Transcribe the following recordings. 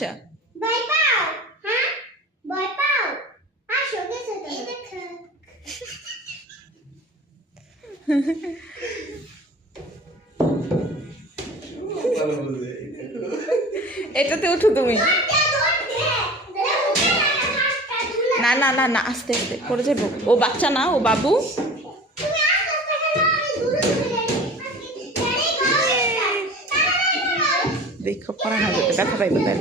আসো ভয় পাও হ্যাঁ ভয় পাও আসো গেছে তো এই দেখো এটাতে উঠো তুমি না না না না আস্তে আস্তে পড়ে যাবো ও বাচ্চা না ও বাবু দেখো পড়া না যেতে ব্যথা পাইবে তাই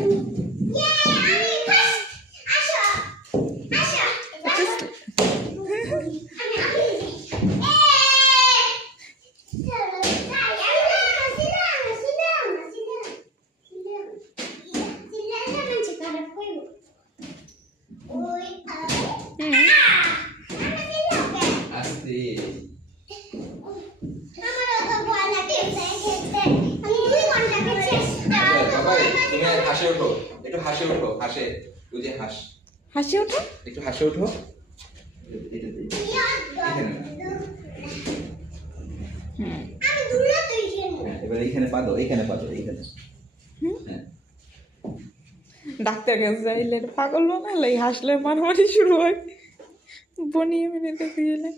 হাসে ওঠো একটু হাসে ওঠো হাসে ওই যে হাসি ওঠো একটু হাসে ওঠো এবার এইখানে পাদো এইখানে হ্যাঁ ডাক্তার কাছে যাইলে পাগল বানালে হাসলে মারামারি শুরু হয় বনিয়ে মেনে দেখে গেলে